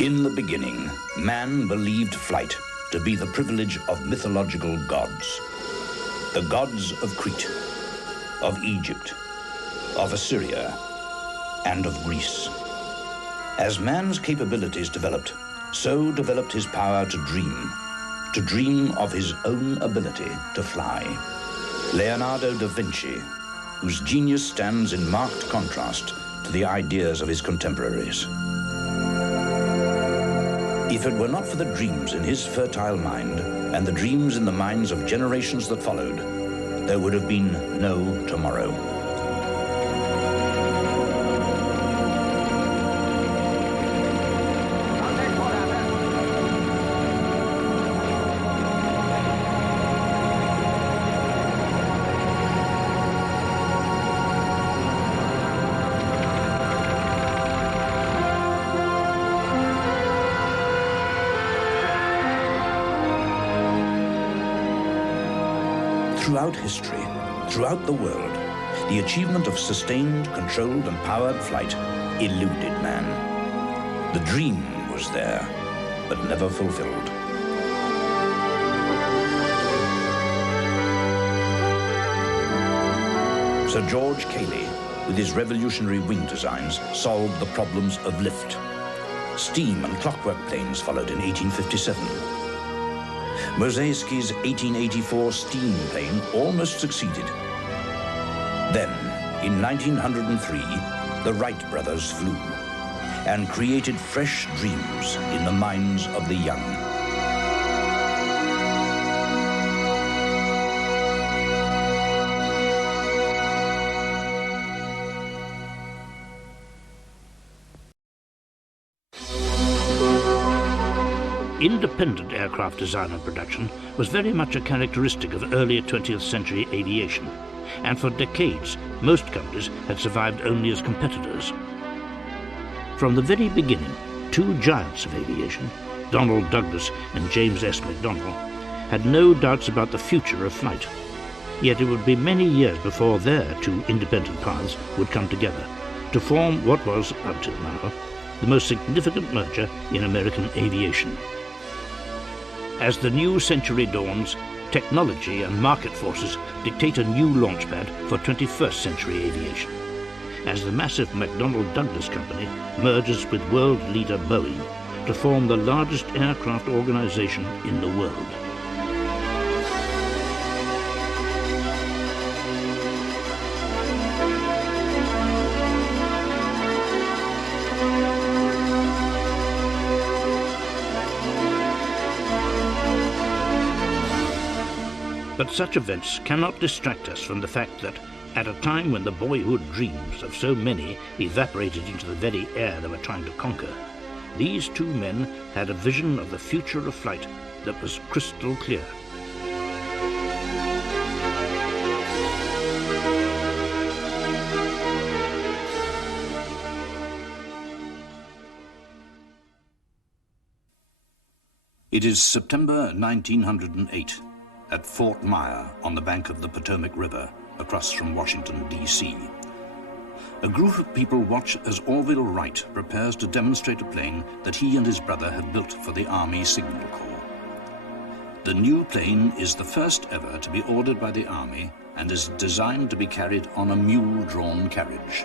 In the beginning, man believed flight to be the privilege of mythological gods. The gods of Crete, of Egypt, of Assyria, and of Greece. As man's capabilities developed, so developed his power to dream of his own ability to fly. Leonardo da Vinci, whose genius stands in marked contrast to the ideas of his contemporaries. If it were not for the dreams in his fertile mind and the dreams in the minds of generations that followed, there would have been no tomorrow. Throughout history, throughout the world, the achievement of sustained, controlled, and powered flight eluded man. The dream was there, but never fulfilled. Sir George Cayley, with his revolutionary wing designs, solved the problems of lift. Steam and clockwork planes followed in 1857. Moszewski's 1884 steam plane almost succeeded. Then, in 1903, the Wright brothers flew and created fresh dreams in the minds of the young. Independent aircraft design and production was very much a characteristic of early 20th century aviation, and for decades most companies had survived only as competitors. From the very beginning, two giants of aviation, Donald Douglas and James S. McDonnell, had no doubts about the future of flight. Yet it would be many years before their two independent paths would come together to form what was, up till now, the most significant merger in American aviation. As the new century dawns, technology and market forces dictate a new launchpad for 21st century aviation, as the massive McDonnell Douglas company merges with world leader Boeing to form the largest aircraft organization in the world. But such events cannot distract us from the fact that, at a time when the boyhood dreams of so many evaporated into the very air they were trying to conquer, these two men had a vision of the future of flight that was crystal clear. It is September 1908. At Fort Myer on the bank of the Potomac River, across from Washington, D.C. A group of people watch as Orville Wright prepares to demonstrate a plane that he and his brother had built for the Army Signal Corps. The new plane is the first ever to be ordered by the Army and is designed to be carried on a mule-drawn carriage.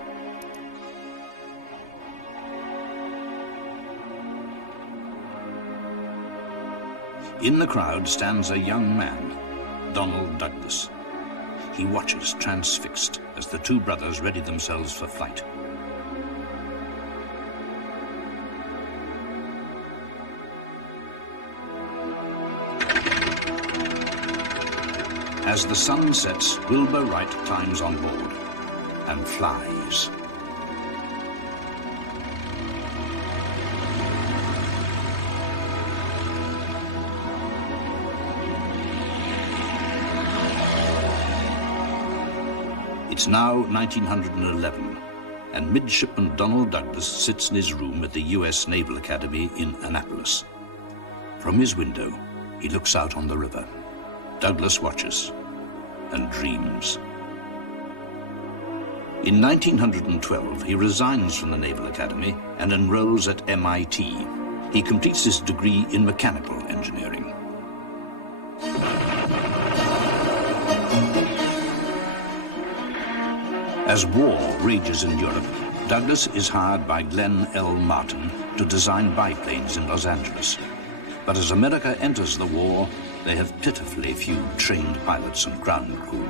In the crowd stands a young man, Donald Douglas. He watches transfixed as the two brothers ready themselves for flight. As the sun sets, Wilbur Wright climbs on board and flies. It's now 1911, and Midshipman Donald Douglas sits in his room at the U.S. Naval Academy in Annapolis. From his window, he looks out on the river. Douglas watches and dreams. In 1912, he resigns from the Naval Academy and enrolls at MIT, He completes his degree in mechanical engineering. As war rages in Europe, Douglas is hired by Glenn L. Martin to design biplanes in Los Angeles. But as America enters the war, they have pitifully few trained pilots and ground crew.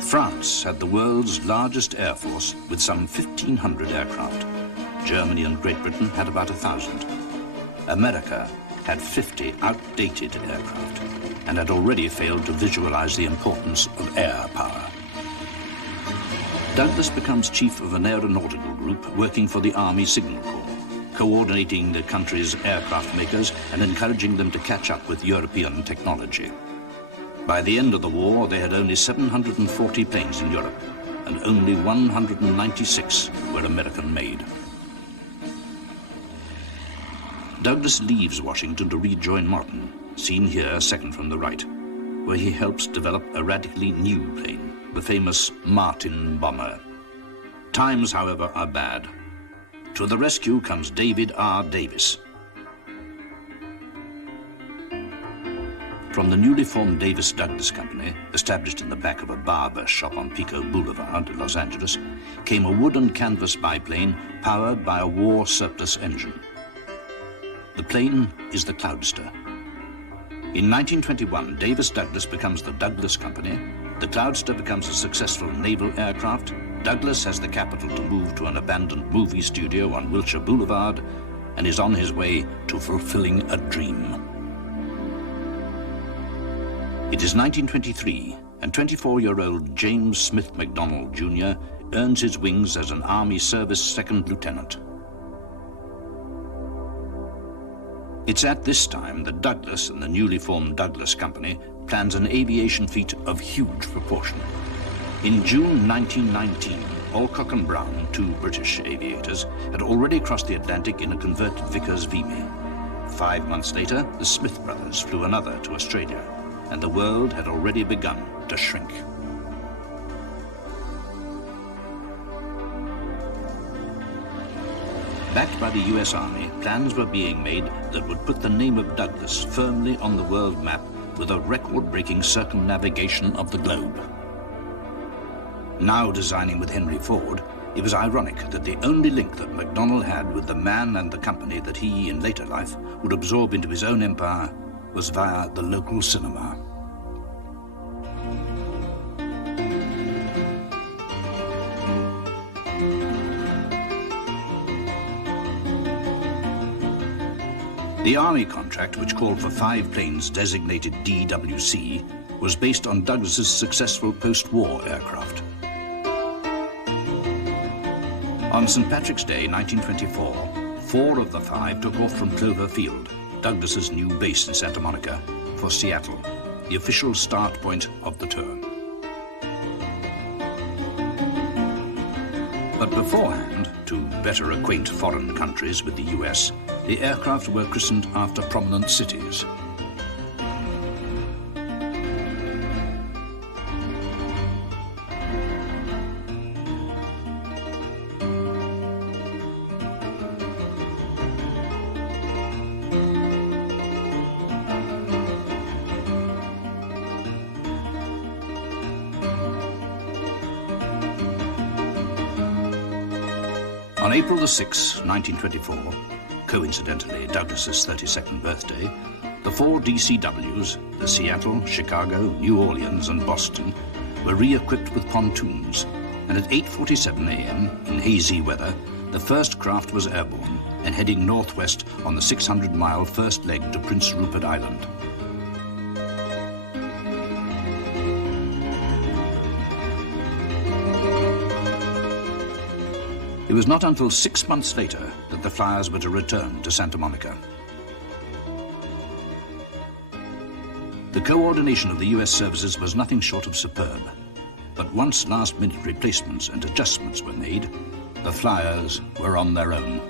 France had the world's largest air force with some 1,500 aircraft. Germany and Great Britain had about 1,000. America had 50 outdated aircraft and had already failed to visualize the importance of air power. Douglas becomes chief of an aeronautical group working for the Army Signal Corps, coordinating the country's aircraft makers and encouraging them to catch up with European technology. By the end of the war, they had only 740 planes in Europe, and only 196 were American-made. Douglas leaves Washington to rejoin Martin, seen here second from the right, where he helps develop a radically new plane, the famous Martin bomber. Times, however, are bad. To the rescue comes David R. Davis. From the newly formed Davis-Douglas Company, established in the back of a barber shop on Pico Boulevard in Los Angeles, came a wood and canvas biplane powered by a war surplus engine. The plane is the Cloudster. In 1921, Davis-Douglas becomes the Douglas Company. The Cloudster becomes a successful naval aircraft. Douglas has the capital to move to an abandoned movie studio on Wilshire Boulevard and is on his way to fulfilling a dream. It is 1923, and 24-year-old James Smith McDonnell, Jr. earns his wings as an Army Service Second Lieutenant. It's at this time that Douglas and the newly formed Douglas Company plans an aviation feat of huge proportion. In June 1919, Alcock and Brown, two British aviators, had already crossed the Atlantic in a converted Vickers Vimy. 5 months later, the Smith brothers flew another to Australia, and the world had already begun to shrink. Backed by the US Army, plans were being made that would put the name of Douglas firmly on the world map with a record-breaking circumnavigation of the globe. Now designing with Henry Ford, it was ironic that the only link that McDonnell had with the man and the company that he, in later life, would absorb into his own empire was via the local cinema. The Army contract, which called for 5 planes designated DWC, was based on Douglas's successful post-war aircraft. On St. Patrick's Day, 1924, 4 of the 5 took off from Clover Field, Douglas's new base in Santa Monica, for Seattle, the official start point of the tour. But beforehand, to better acquaint foreign countries with the US, the aircraft were christened after prominent cities. On April the 6th, 1924, coincidentally Douglas's 32nd birthday, the 4 DCWs, the Seattle, Chicago, New Orleans and Boston, were re-equipped with pontoons, and at 8:47 a.m. in hazy weather, the first craft was airborne and heading northwest on the 600-mile first leg to Prince Rupert Island. It was not until 6 months later that the flyers were to return to Santa Monica. The coordination of the US services was nothing short of superb, but once last-minute replacements and adjustments were made, the flyers were on their own.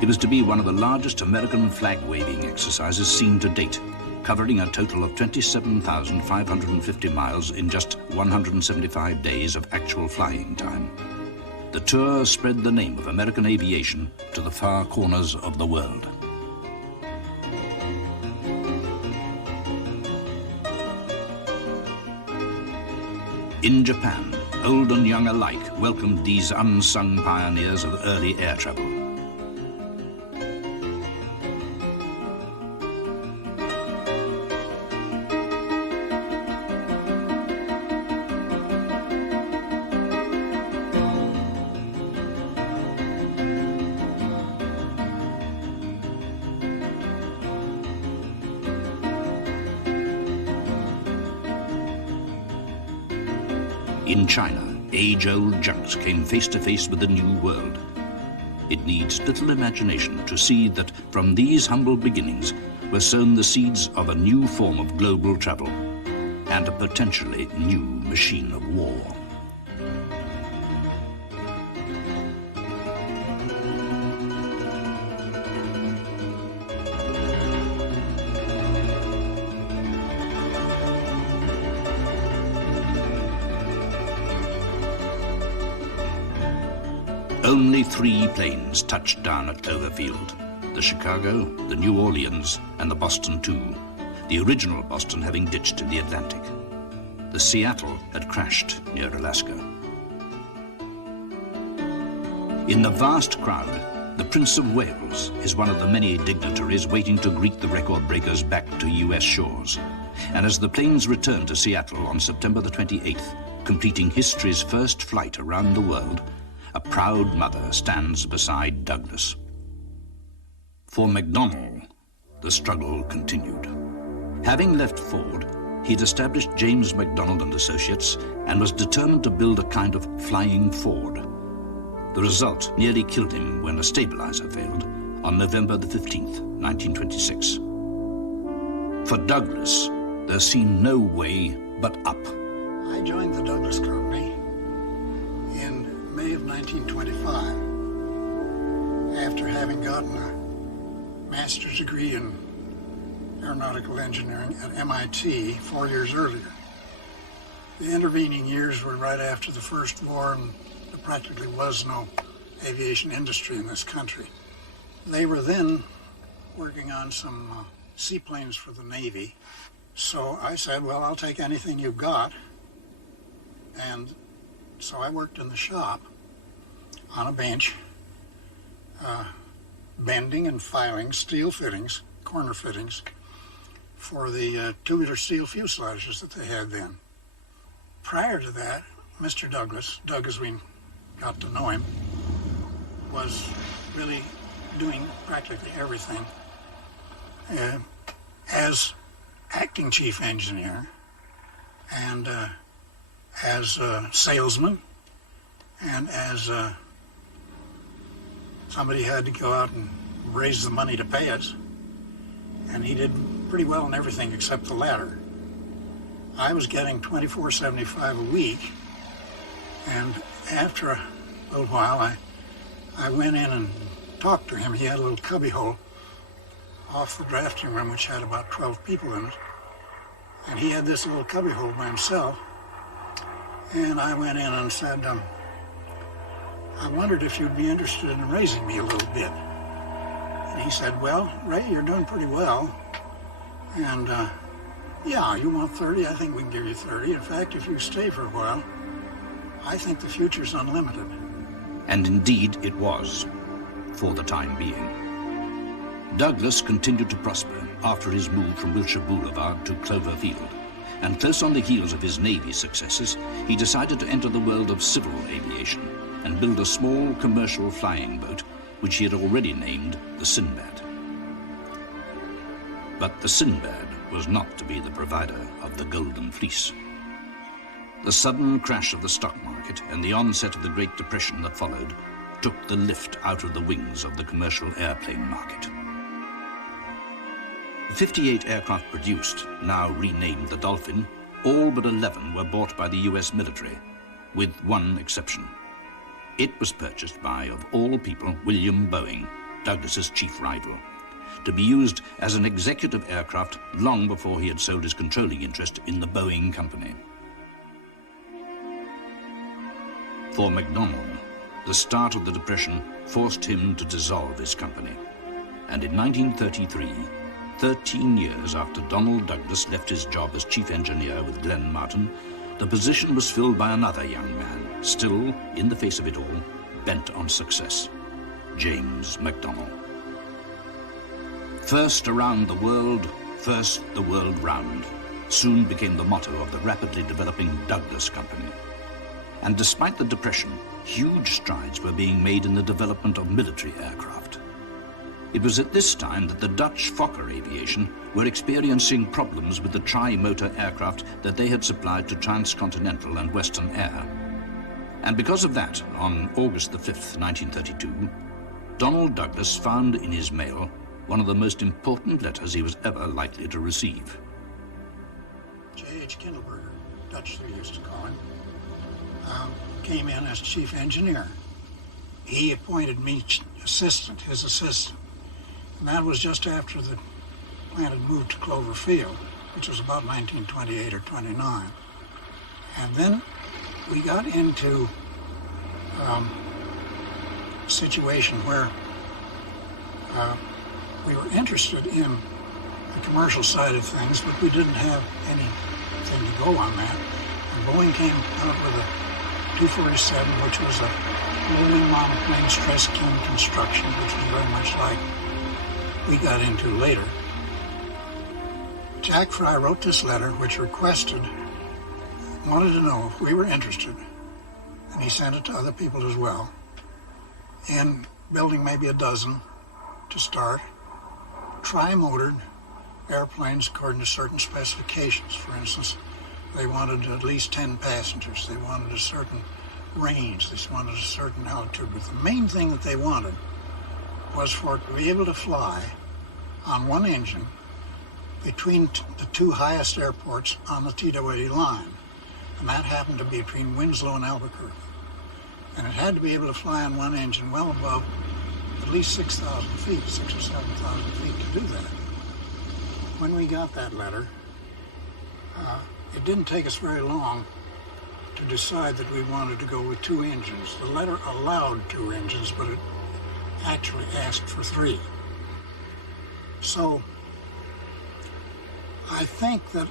It was to be one of the largest American flag-waving exercises seen to date, covering a total of 27,550 miles in just 175 days of actual flying time. The tour spread the name of American aviation to the far corners of the world. In Japan, old and young alike welcomed these unsung pioneers of early air travel. In China, age-old junks came face to face with the new world. It needs little imagination to see that from these humble beginnings were sown the seeds of a new form of global travel and a potentially new machine of war. Only 3 planes touched down at Cloverfield: the Chicago, the New Orleans, and the Boston II, the original Boston having ditched in the Atlantic. The Seattle had crashed near Alaska. In the vast crowd, the Prince of Wales is one of the many dignitaries waiting to greet the record breakers back to US shores. And as the planes returned to Seattle on September the 28th, completing history's first flight around the world, a proud mother stands beside Douglas. For McDonnell, the struggle continued. Having left Ford, he'd established James McDonnell and Associates and was determined to build a kind of flying Ford. The result nearly killed him when a stabilizer failed on November the 15th, 1926. For Douglas, there seemed no way but up. I joined the Douglas Company in May of 1925, after having gotten a master's degree in aeronautical engineering at MIT 4 years earlier. The intervening years were right after the First War, and there practically was no aviation industry in this country. They were then working on some seaplanes for the Navy, so I said, well, I'll take anything you've got. And so I worked in the shop on a bench, bending and filing steel fittings, corner fittings, for the tubular steel fuselages that they had then. Prior to that, Mr. Douglas, Doug as we got to know him, was really doing practically everything. As acting chief engineer and as a salesman, and as somebody had to go out and raise the money to pay us, and he did pretty well in everything except the latter. I was getting $24.75 a week, and after a little while I went in and talked to him. He had a little cubbyhole off the drafting room which had about 12 people in it, and he had this little cubbyhole by himself. And I went in and said, I wondered if you'd be interested in raising me a little bit. And he said, well, Ray, you're doing pretty well. And yeah, you want 30? I think we can give you 30. In fact, if you stay for a while, I think the future's unlimited. And indeed it was, for the time being. Douglas continued to prosper after his move from Wilshire Boulevard to Clover Field. And close on the heels of his Navy successes, he decided to enter the world of civil aviation and build a small commercial flying boat, which he had already named the Sinbad. But the Sinbad was not to be the provider of the Golden Fleece. The sudden crash of the stock market and the onset of the Great Depression that followed took the lift out of the wings of the commercial airplane market. The 58 aircraft produced, now renamed the Dolphin, all but 11 were bought by the US military, with one exception. It was purchased by, of all people, William Boeing, Douglas's chief rival. to be used as an executive aircraft long before he had sold his controlling interest in the Boeing company. For McDonnell, the start of the Depression forced him to dissolve his company. And in 1933, 13 years after Donald Douglas left his job as chief engineer with Glenn Martin, the position was filled by another young man, still, in the face of it all, bent on success, James McDonnell. First around the world, first the world round, soon became the motto of the rapidly developing Douglas Company. And despite the Depression, huge strides were being made in the development of military aircraft. It was at this time that the Dutch Fokker Aviation were experiencing problems with the tri-motor aircraft that they had supplied to Transcontinental and Western Air. And because of that, on August the 5th, 1932, Donald Douglas found in his mail one of the most important letters he was ever likely to receive. J.H. Kindleberger, Dutch they used to call him, came in as chief engineer. He appointed me his assistant. And that was just after the plant had moved to Clover Field, which was about 1928 or 29. And then we got into a situation where we were interested in the commercial side of things, but we didn't have anything to go on that. And Boeing came up with a 247, which was a rolling monoplane stress kin construction, which was very much like we got into later. Jack Fry wrote this letter, which wanted to know if we were interested, and he sent it to other people as well, in building maybe a dozen to start, tri-motored airplanes according to certain specifications. For instance, they wanted at least 10 passengers. They wanted a certain range. They wanted a certain altitude. But the main thing that they wanted was for it to be able to fly on one engine between the two highest airports on the TWA line. And that happened to be between Winslow and Albuquerque. And it had to be able to fly on one engine well above at least 6,000 feet, 6,000 or 7,000 feet to do that. When we got that letter, it didn't take us very long to decide that we wanted to go with 2 engines. The letter allowed 2 engines, but it actually asked for 3. So I think that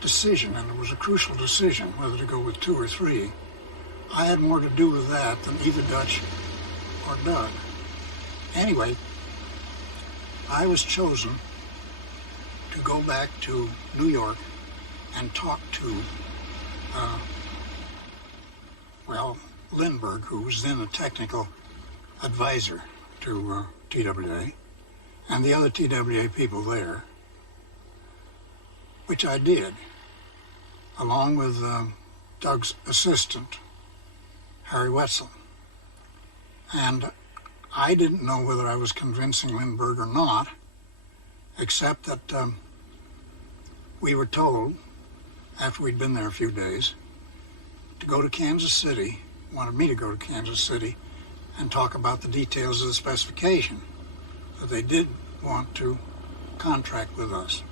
decision, and it was a crucial decision whether to go with 2 or 3, I had more to do with that than either Dutch or Doug. Anyway, I was chosen to go back to New York and talk to, Lindbergh, who was then a technical advisor to TWA, and the other TWA people there, which I did, along with Doug's assistant, Harry Wetzel. And I didn't know whether I was convincing Lindbergh or not, except that we were told, after we'd been there a few days, to go to Kansas City, wanted me to go to Kansas City and talk about the details of the specification, that they did want to contract with us.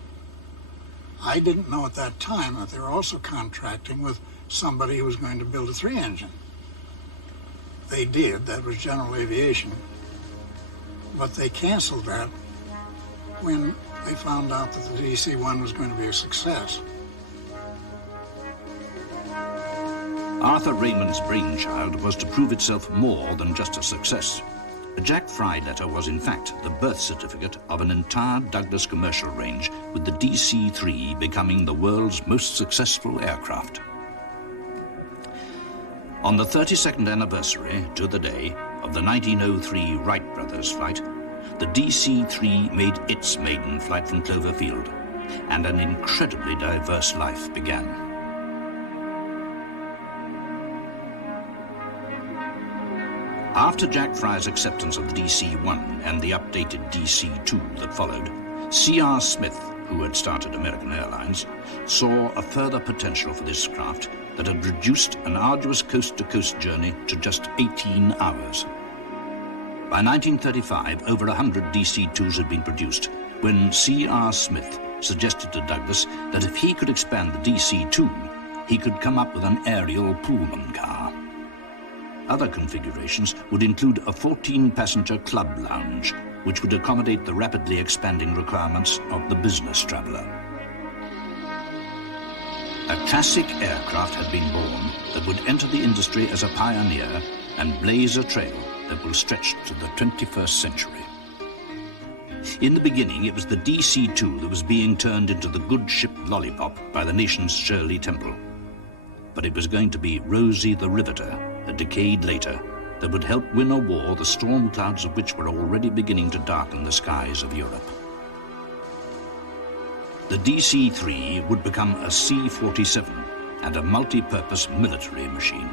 I didn't know at that time that they were also contracting with somebody who was going to build a 3-engine. They did, that was General Aviation, but they canceled that when they found out that the DC-1 was going to be a success. Arthur Raymond's brainchild was to prove itself more than just a success. The Jack Fry letter was, in fact, the birth certificate of an entire Douglas commercial range, with the DC-3 becoming the world's most successful aircraft. On the 32nd anniversary, to the day, of the 1903 Wright brothers flight, the DC-3 made its maiden flight from Clover Field, and an incredibly diverse life began. After Jack Fry's acceptance of the DC-1 and the updated DC-2 that followed, C.R. Smith, who had started American Airlines, saw a further potential for this craft that had reduced an arduous coast-to-coast journey to just 18 hours. By 1935, over 100 DC-2s had been produced, when C.R. Smith suggested to Douglas that if he could expand the DC-2, he could come up with an aerial Pullman car. Other configurations would include a 14-passenger club lounge, which would accommodate the rapidly expanding requirements of the business traveler. A classic aircraft had been born that would enter the industry as a pioneer and blaze a trail that will stretch to the 21st century. In the beginning, it was the DC-2 that was being turned into the good ship Lollipop by the nation's Shirley Temple. But it was going to be Rosie the Riveter, a decade later, that would help win a war the storm clouds of which were already beginning to darken the skies of Europe. The DC-3 would become a C-47 and a multi-purpose military machine.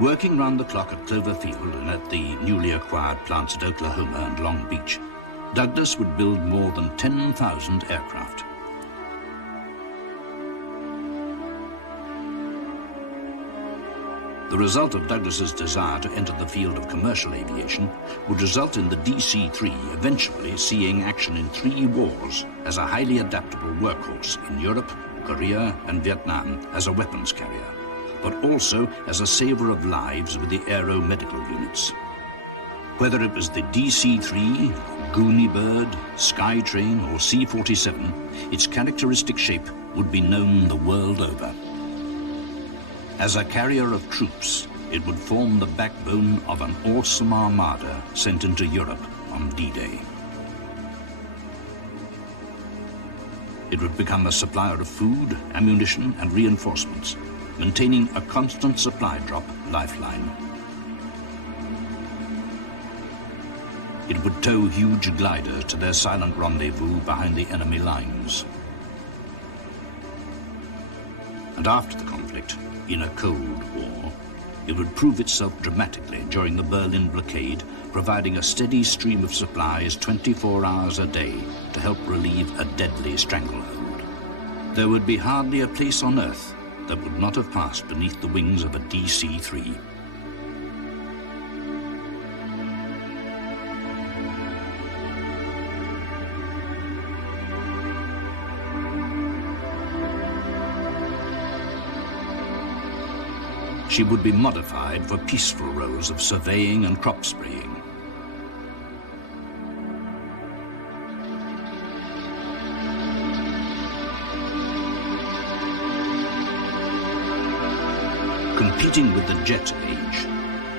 Working round the clock at Clover Field and at the newly acquired plants at Oklahoma and Long Beach, Douglas would build more than 10,000 aircraft. The result of Douglas's desire to enter the field of commercial aviation would result in the DC-3 eventually seeing action in 3 wars as a highly adaptable workhorse in Europe, Korea, and Vietnam as a weapons carrier, but also as a saver of lives with the aero medical units. Whether it was the DC-3, Goonie Bird, Skytrain, or C-47, its characteristic shape would be known the world over. As a carrier of troops, it would form the backbone of an awesome armada sent into Europe on D-Day. It would become a supplier of food, ammunition, and reinforcements, maintaining a constant supply drop lifeline. It would tow huge gliders to their silent rendezvous behind the enemy lines. And after the conflict, in a Cold War, it would prove itself dramatically during the Berlin blockade, providing a steady stream of supplies 24 hours a day to help relieve a deadly stranglehold. There would be hardly a place on Earth that would not have passed beneath the wings of a DC-3. She would be modified for peaceful roles of surveying and crop spraying. Competing with the jet age,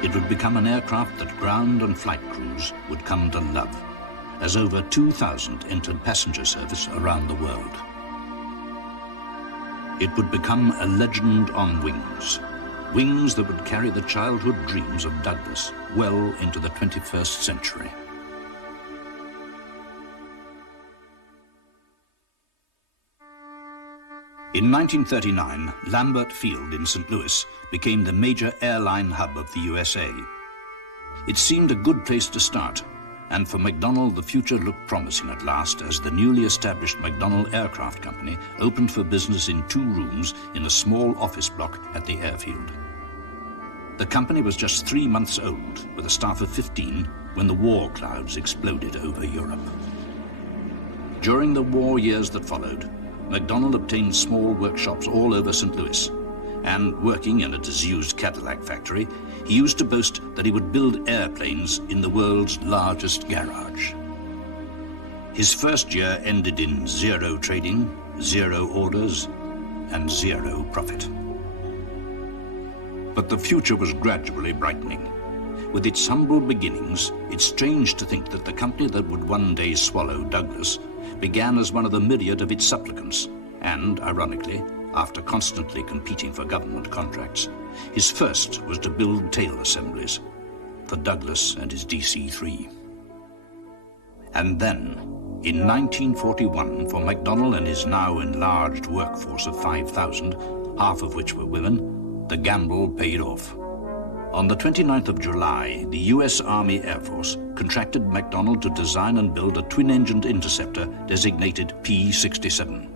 it would become an aircraft that ground and flight crews would come to love, as over 2,000 entered passenger service around the world. It would become a legend on wings. Wings that would carry the childhood dreams of Douglas well into the 21st century. In 1939, Lambert Field in St. Louis became the major airline hub of the USA. It seemed a good place to start, and for McDonnell the future looked promising at last as the newly established McDonnell Aircraft Company opened for business in 2 rooms in a small office block at the airfield. The company was just 3 months old, with a staff of 15, when the war clouds exploded over Europe. During the war years that followed, McDonnell obtained small workshops all over St. Louis, and working in a disused Cadillac factory, he used to boast that he would build airplanes in the world's largest garage. His first year ended in 0 trading, 0 orders, and 0 profit. But the future was gradually brightening. With its humble beginnings, it's strange to think that the company that would one day swallow Douglas began as one of the myriad of its supplicants, and, ironically, after constantly competing for government contracts, his first was to build tail assemblies for Douglas and his DC-3. And then, in 1941, for McDonnell and his now enlarged workforce of 5,000, half of which were women, the gamble paid off. On the 29th of July, the U.S. Army Air Force contracted McDonnell to design and build a twin-engined interceptor designated P-67.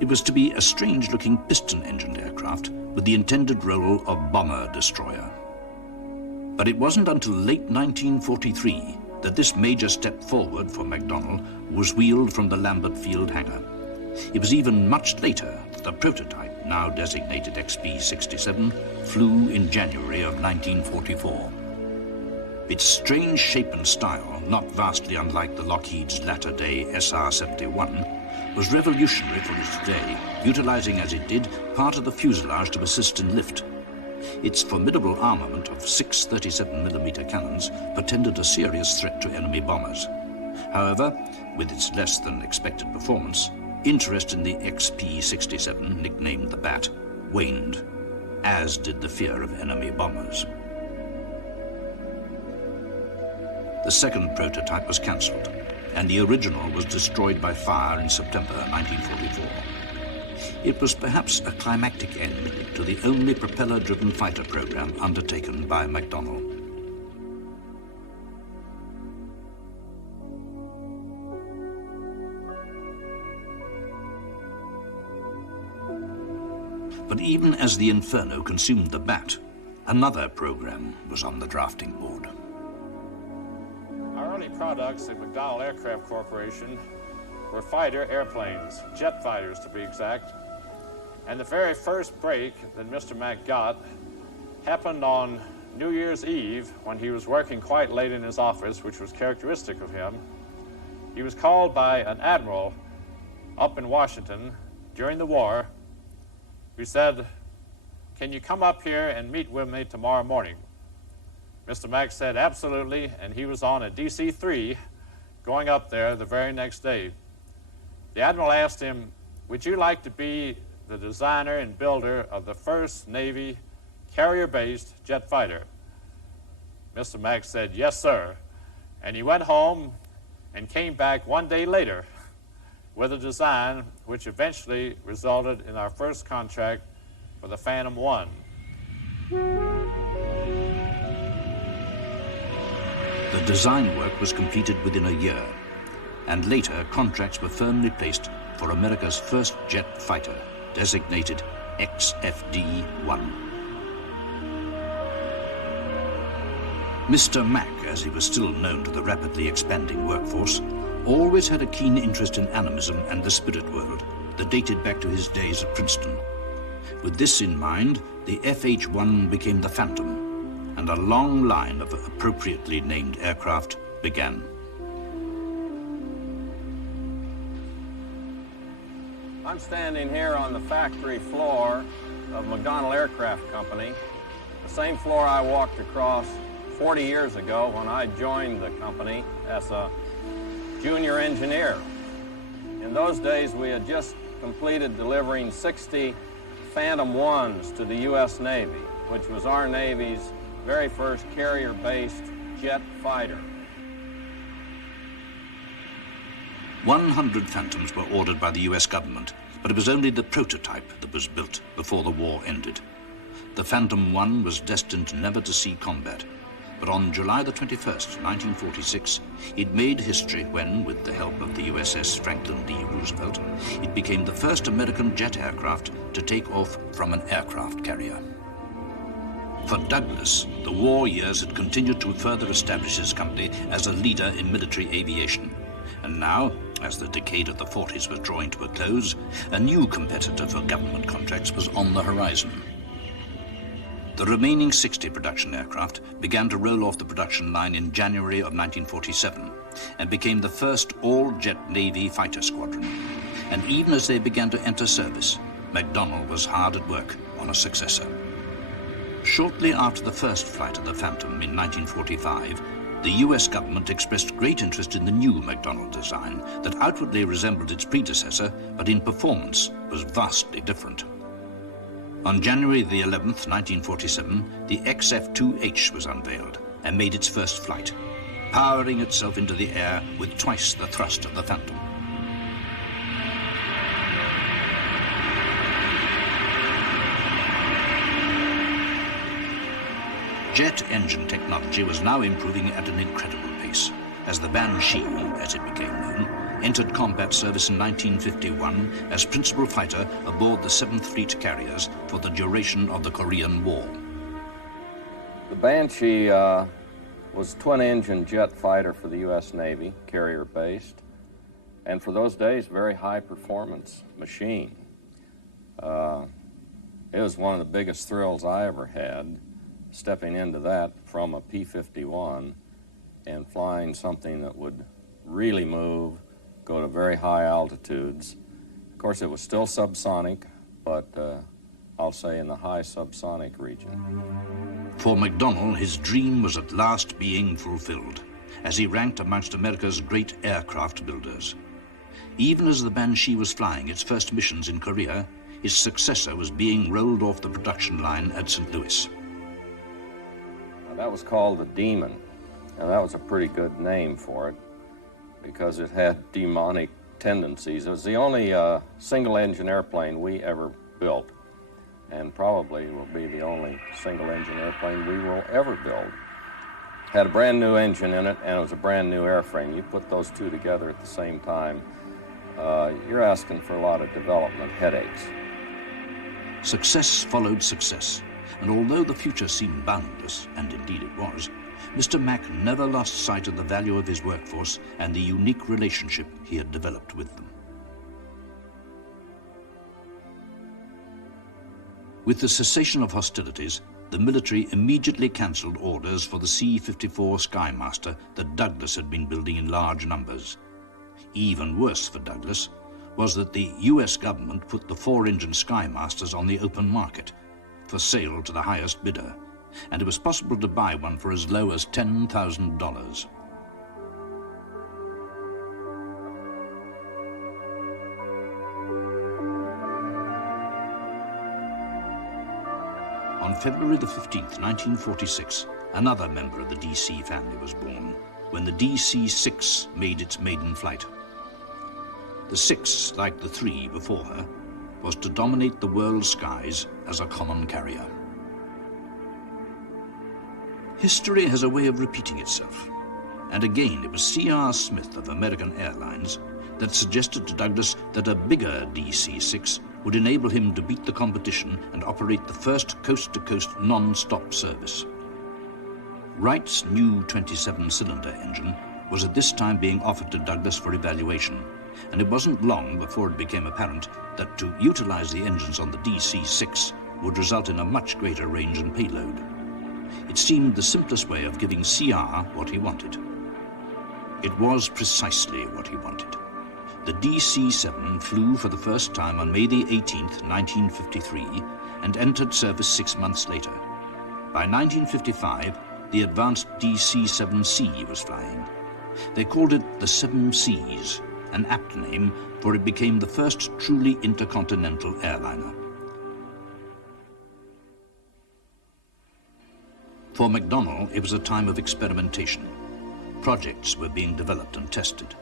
It was to be a strange-looking piston-engined aircraft with the intended role of bomber destroyer. But it wasn't until late 1943 that this major step forward for McDonnell was wheeled from the Lambert Field hangar. It was even much later that the prototype, now designated XP-67, flew in January of 1944. Its strange shape and style, not vastly unlike the Lockheed's latter-day SR-71, was revolutionary for its day, utilizing as it did part of the fuselage to assist in lift. Its formidable armament of 6 37mm cannons portended a serious threat to enemy bombers. However, with its less than expected performance, interest in the XP-67, nicknamed the Bat, waned, as did the fear of enemy bombers. The second prototype was cancelled, and the original was destroyed by fire in September 1944. It was perhaps a climactic end to the only propeller-driven fighter program undertaken by McDonnell. But even as the Inferno consumed the Bat, another program was on the drafting board. Our early products at McDonnell Aircraft Corporation were fighter airplanes, jet fighters to be exact. And the very first break that Mr. Mack got happened on New Year's Eve when he was working quite late in his office, which was characteristic of him. He was called by an admiral up in Washington during the war who said, "Can you come up here and meet with me tomorrow morning?" Mr. Mack said, "Absolutely," and he was on a DC-3 going up there the very next day. The admiral asked him, "Would you like to be the designer and builder of the first Navy carrier-based jet fighter?" Mr. Mack said, "Yes, sir." And he went home and came back one day later with a design which eventually resulted in our first contract for the Phantom 1. The design work was completed within a year, and later contracts were firmly placed for America's first jet fighter, designated XFD-1. Mr. Mack, as he was still known to the rapidly expanding workforce, always had a keen interest in animism and the spirit world that dated back to his days at Princeton. With this in mind, the FH1 became the Phantom, and a long line of appropriately named aircraft began. I'm standing here on the factory floor of McDonnell Aircraft Company, the same floor I walked across 40 years ago when I joined the company as a junior engineer. In those days, we had just completed delivering 60 Phantom 1s to the U.S. Navy, which was our Navy's very first carrier-based jet fighter. 100 Phantoms were ordered by the US government, but it was only the prototype that was built before the war ended. The Phantom 1 was destined never to see combat, but on July the 21st, 1946, it made history when, with the help of the USS Franklin D. Roosevelt, it became the first American jet aircraft to take off from an aircraft carrier. For Douglas, the war years had continued to further establish his company as a leader in military aviation. And now, as the decade of the 40s was drawing to a close, a new competitor for government contracts was on the horizon. The remaining 60 production aircraft began to roll off the production line in January of 1947 and became the first all-jet Navy fighter squadron. And even as they began to enter service, McDonnell was hard at work on a successor. Shortly after the first flight of the Phantom in 1945, the US government expressed great interest in the new McDonnell design that outwardly resembled its predecessor, but in performance was vastly different. On January the 11th, 1947, the XF-2H was unveiled and made its first flight, powering itself into the air with twice the thrust of the Phantom. Jet engine technology was now improving at an incredible pace, as the Banshee, as it became known, entered combat service in 1951 as principal fighter aboard the 7th Fleet carriers for the duration of the Korean War. The The Banshee was a twin-engine jet fighter for the U.S. Navy, carrier-based, and for those days, very high-performance machine. It was one of the biggest thrills I ever had, stepping into that from a P-51 and flying something that would really move, go to very high altitudes. Of course, it was still subsonic, but I'll say in the high subsonic region. For McDonnell, his dream was at last being fulfilled, as he ranked amongst America's great aircraft builders. Even as the Banshee was flying its first missions in Korea, his successor was being rolled off the production line at St. Louis. That was called the Demon, and that was a pretty good name for it because it had demonic tendencies. It was the only single-engine airplane we ever built, and probably will be the only single-engine airplane we will ever build. Had a brand new engine in it, and it was a brand new airframe. You put those two together at the same time, you're asking for a lot of development headaches. Success followed success, and although the future seemed boundless, and indeed it was, Mr. Mack never lost sight of the value of his workforce and the unique relationship he had developed with them. With the cessation of hostilities, the military immediately cancelled orders for the C-54 Skymaster that Douglas had been building in large numbers. Even worse for Douglas was that the US government put the 4-engine Skymasters on the open market for sale to the highest bidder, and it was possible to buy one for as low as $10,000. On February the 15th, 1946, another member of the DC family was born, when the DC-6 made its maiden flight. The 6, like the 3 before her, was to dominate the world's skies as a common carrier. History has a way of repeating itself, and again it was C.R. Smith of American Airlines that suggested to Douglas that a bigger DC-6 would enable him to beat the competition and operate the first coast-to-coast non-stop service. Wright's new 27-cylinder engine was at this time being offered to Douglas for evaluation, and it wasn't long before it became apparent that to utilize the engines on the DC-6 would result in a much greater range and payload. It seemed the simplest way of giving CR what he wanted. It was precisely what he wanted. The DC-7 flew for the first time on May the 18th, 1953, and entered service 6 months later. By 1955, the advanced DC-7C was flying. They called it the 7 Seas, an apt name, for it became the first truly intercontinental airliner. For McDonnell, it was a time of experimentation. Projects were being developed and tested.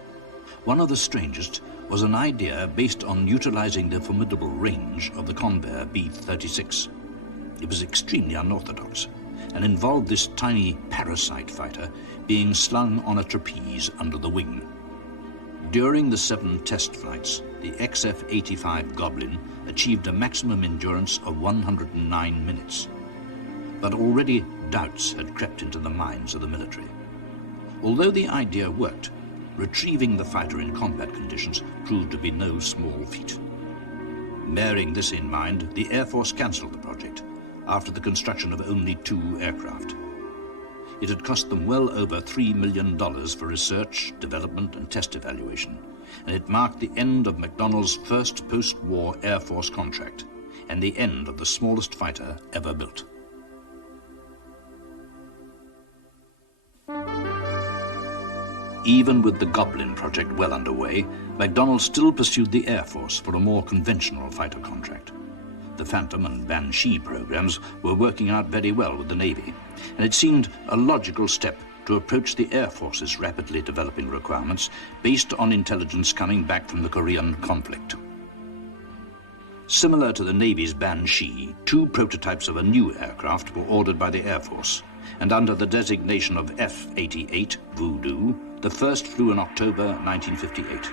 One of the strangest was an idea based on utilizing the formidable range of the Convair B-36. It was extremely unorthodox and involved this tiny parasite fighter being slung on a trapeze under the wing. During the 7 test flights, the XF-85 Goblin achieved a maximum endurance of 109 minutes. But already doubts had crept into the minds of the military. Although the idea worked, retrieving the fighter in combat conditions proved to be no small feat. Bearing this in mind, the Air Force cancelled the project after the construction of only 2 aircraft. It had cost them well over $3 million for research, development, and test evaluation, and it marked the end of McDonnell's first post-war Air Force contract and the end of the smallest fighter ever built. Even with the Goblin project well underway, McDonnell still pursued the Air Force for a more conventional fighter contract. The Phantom and Banshee programs were working out very well with the Navy, and it seemed a logical step to approach the Air Force's rapidly developing requirements based on intelligence coming back from the Korean conflict. Similar to the Navy's Banshee, 2 prototypes of a new aircraft were ordered by the Air Force, and under the designation of F-88 Voodoo, the first flew in October 1958.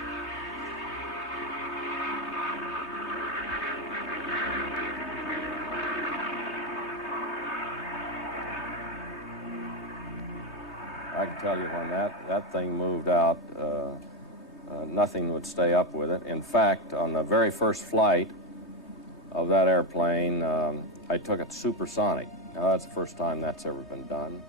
tell you, when that thing moved out, nothing would stay up with it. In fact, on the very first flight of that airplane, I took it supersonic. Now, that's the first time that's ever been done.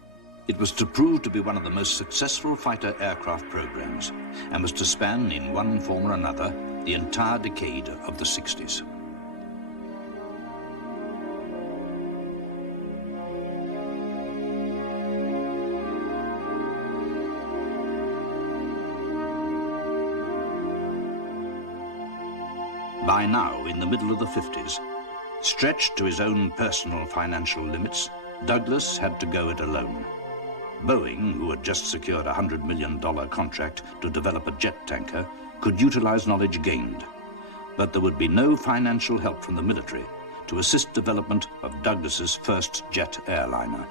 It was to prove to be one of the most successful fighter aircraft programs and was to span, in one form or another, the entire decade of the 60s. By now, in the middle of the 50s, stretched to his own personal financial limits, Douglas had to go it alone. Boeing, who had just secured a $100 million contract to develop a jet tanker, could utilize knowledge gained. But there would be no financial help from the military to assist development of Douglas's first jet airliner.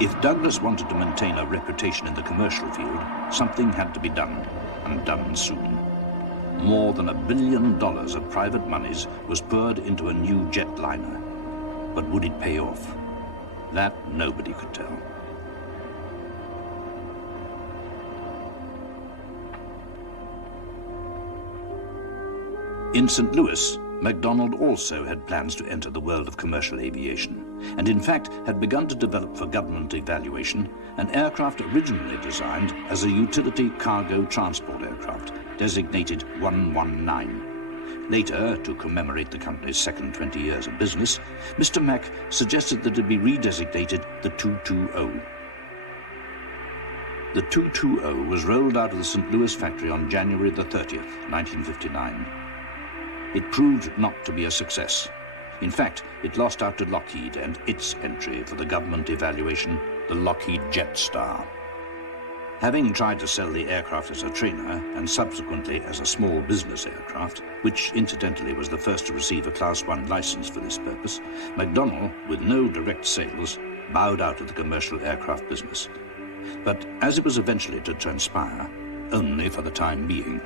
If Douglas wanted to maintain a reputation in the commercial field, something had to be done, and done soon. More than $1 billion of private monies was poured into a new jetliner. But would it pay off? That nobody could tell. In St. Louis, McDonnell also had plans to enter the world of commercial aviation, and in fact had begun to develop for government evaluation an aircraft originally designed as a utility cargo transport aircraft, designated 119. Later, to commemorate the company's second 20 years of business, Mr. Mack suggested that it be redesignated the 220. The 220 was rolled out of the St. Louis factory on January the 30th, 1959. It proved not to be a success. In fact, it lost out to Lockheed and its entry for the government evaluation, the Lockheed Jetstar. Having tried to sell the aircraft as a trainer and subsequently as a small business aircraft, which incidentally was the first to receive a Class 1 license for this purpose, McDonnell, with no direct sales, bowed out of the commercial aircraft business. But as it was eventually to transpire, only for the time being.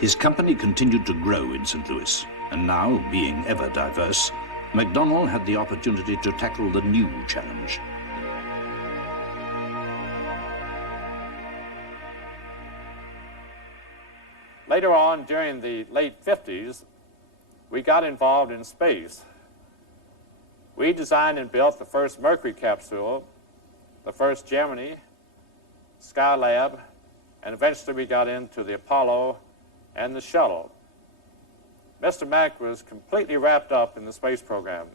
His company continued to grow in St. Louis, and now, being ever diverse, McDonnell had the opportunity to tackle the new challenge. Later on, during the late 50s, we got involved in space. We designed and built the first Mercury capsule, the first Gemini, Skylab, and eventually we got into the Apollo and the shuttle. Mr. Mack was completely wrapped up in the space program.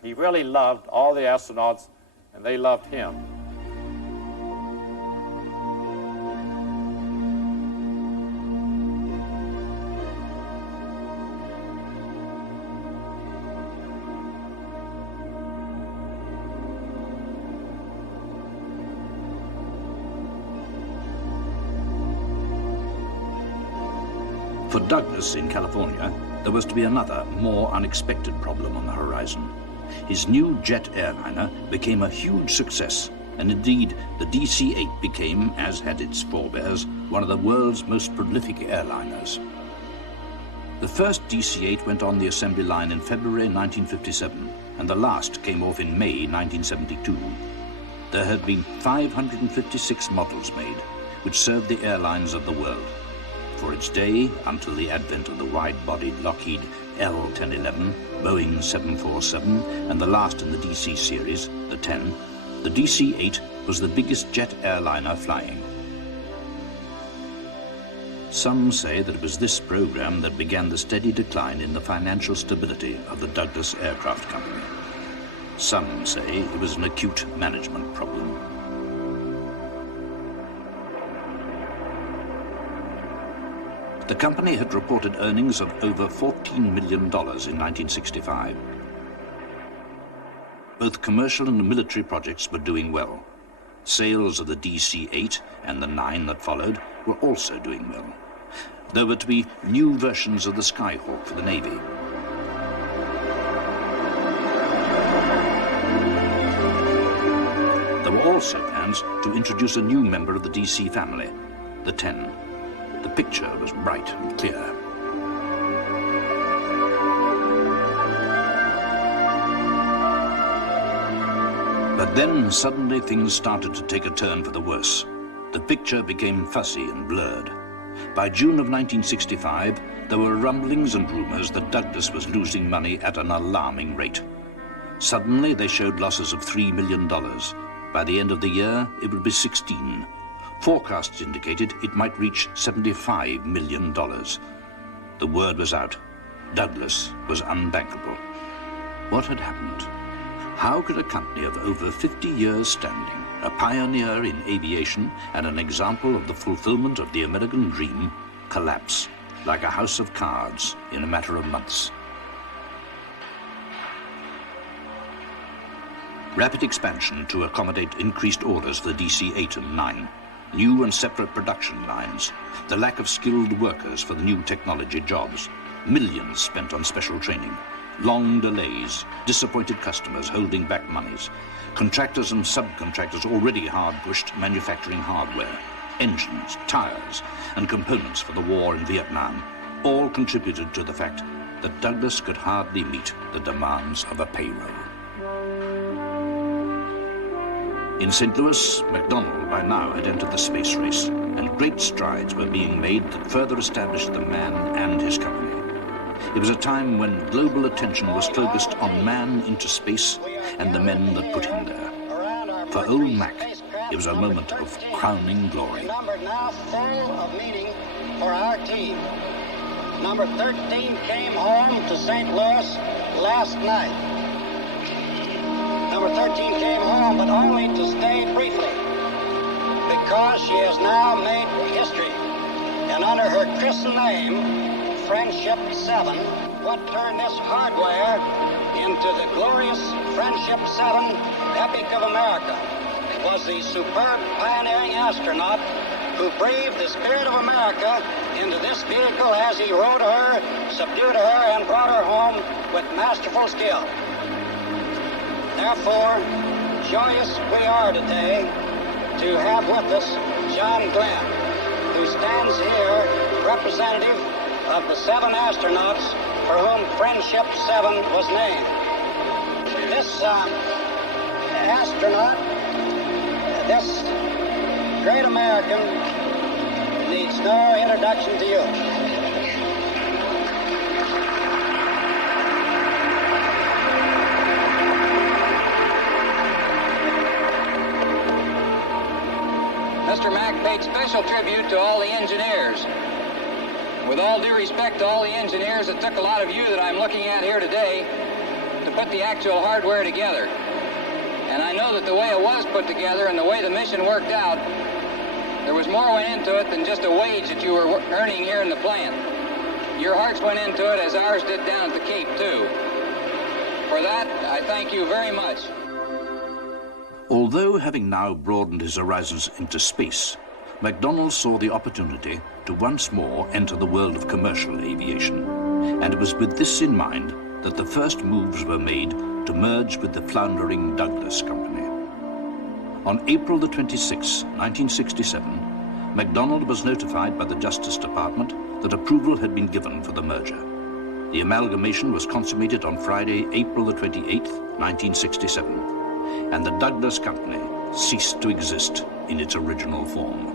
He really loved all the astronauts, and they loved him. For Douglas in California, there was to be another, more unexpected problem on the horizon. His new jet airliner became a huge success, and indeed the DC-8 became, as had its forebears, one of the world's most prolific airliners. The first DC-8 went on the assembly line in February 1957, and the last came off in May 1972. There had been 556 models made, which served the airlines of the world. For its day, until the advent of the wide-bodied Lockheed L-1011, Boeing 747, and the last in the DC series, the 10, the DC-8 was the biggest jet airliner flying. Some say that it was this program that began the steady decline in the financial stability of the Douglas Aircraft Company. Some say it was an acute management problem. The company had reported earnings of over $14 million in 1965. Both commercial and military projects were doing well. Sales of the DC-8 and the 9 that followed were also doing well. There were to be new versions of the Skyhawk for the Navy. There were also plans to introduce a new member of the DC family, the 10. The picture was bright and clear. But then suddenly things started to take a turn for the worse. The picture became fuzzy and blurred. By June of 1965, there were rumblings and rumors that Douglas was losing money at an alarming rate. Suddenly, they showed losses of $3 million. By the end of the year, it would be 16. Forecasts indicated it might reach $75 million. The word was out. Douglas was unbankable. What had happened? How could a company of over 50 years standing, a pioneer in aviation and an example of the fulfillment of the American dream, collapse like a house of cards in a matter of months? Rapid expansion to accommodate increased orders for the DC-8 and 9, new and separate production lines, the lack of skilled workers for the new technology jobs, millions spent on special training, long delays, disappointed customers holding back monies, contractors and subcontractors already hard-pushed manufacturing hardware, engines, tires, and components for the war in Vietnam, all contributed to the fact that Douglas could hardly meet the demands of a payroll. In St. Louis, McDonnell by now had entered the space race, and great strides were being made that further established the man and his company. It was a time when global attention was focused on man into space and the men that put him there. For old Mac, it was a moment of crowning glory. Number now full of meaning for our team. Number 13 came home to St. Louis last night. Number 13 came home, but only to stay briefly, because she has now made history. And under her christened name, Friendship 7, what turned this hardware into the glorious Friendship 7 epic of America was the superb pioneering astronaut who breathed the spirit of America into this vehicle as he rode her, subdued her, and brought her home with masterful skill. Therefore, joyous we are today to have with us John Glenn, who stands here representative of the 7 astronauts for whom Friendship 7 was named. This astronaut, this great American, needs no introduction to you. Mr. Mack paid special tribute to all the engineers. With all due respect to all the engineers, it took a lot of you that I'm looking at here today to put the actual hardware together. And I know that the way it was put together and the way the mission worked out, there was more went into it than just a wage that you were earning here in the plant. Your hearts went into it as ours did down at the Cape, too. For that, I thank you very much. Although having now broadened his horizons into space, McDonnell saw the opportunity to once more enter the world of commercial aviation. And it was with this in mind that the first moves were made to merge with the floundering Douglas Company. On April the 26th, 1967, McDonnell was notified by the Justice Department that approval had been given for the merger. The amalgamation was consummated on Friday, April the 28th, 1967. And the Douglas Company ceased to exist in its original form.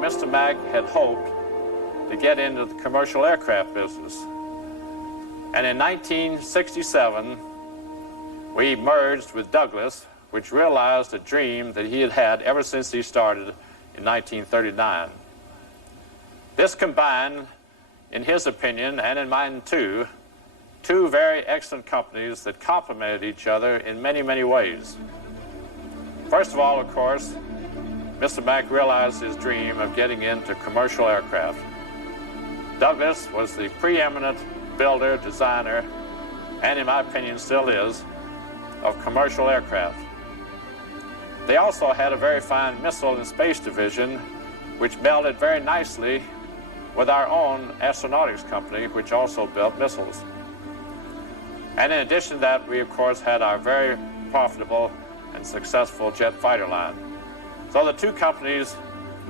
Mr. Mack had hoped to get into the commercial aircraft business. And in 1967, we merged with Douglas, which realized a dream that he had had ever since he started in 1939. This combined, in his opinion, and in mine too, two very excellent companies that complemented each other in many, many ways. First of all, of course, Mr. Mack realized his dream of getting into commercial aircraft. Douglas was the preeminent builder, designer, and in my opinion still is, of commercial aircraft. They also had a very fine missile and space division, which melded very nicely with our own astronautics company, which also built missiles. And in addition to that, we of course had our very profitable and successful jet fighter line. So the two companies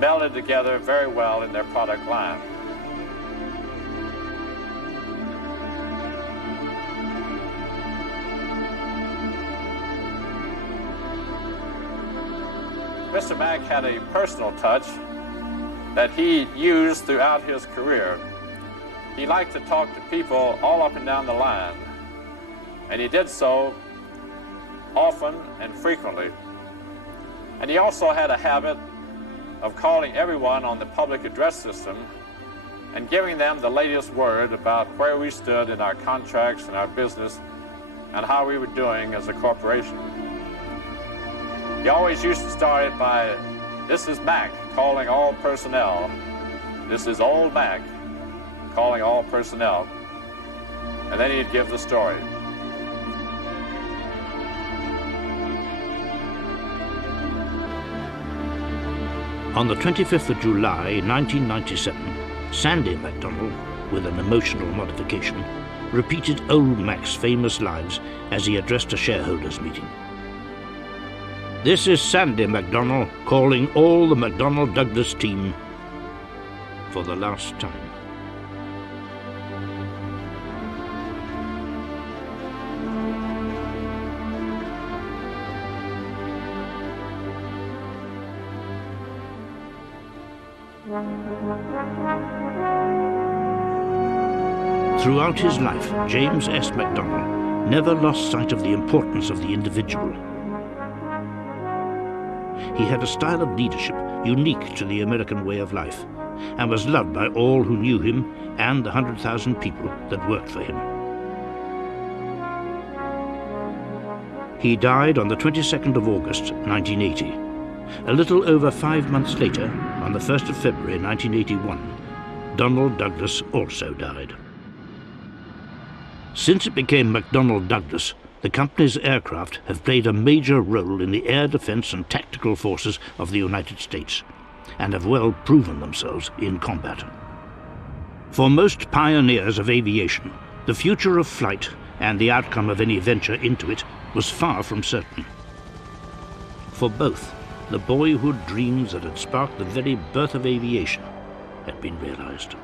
melded together very well in their product line. Mr. Mack had a personal touch that he used throughout his career. He liked to talk to people all up and down the line, and he did so often and frequently. And he also had a habit of calling everyone on the public address system and giving them the latest word about where we stood in our contracts and our business and how we were doing as a corporation. He always used to start it by, "This is Mac calling all personnel. This is old Mac calling all personnel." And then he'd give the story. On the 25th of July, 1997, Sandy McDonnell, with an emotional modification, repeated old Mac's famous lines as he addressed a shareholders' meeting. "This is Sandy McDonnell calling all the McDonnell Douglas team for the last time." Throughout his life, James S. McDonnell never lost sight of the importance of the individual. He had a style of leadership unique to the American way of life, and was loved by all who knew him and the 100,000 people that worked for him. He died on the 22nd of August, 1980. A little over 5 months later, on the 1st of February 1981, Donald Douglas also died. Since it became McDonnell Douglas, the company's aircraft have played a major role in the air defense and tactical forces of the United States, and have well proven themselves in combat. For most pioneers of aviation, the future of flight and the outcome of any venture into it was far from certain. For both, the boyhood dreams that had sparked the very birth of aviation had been realized.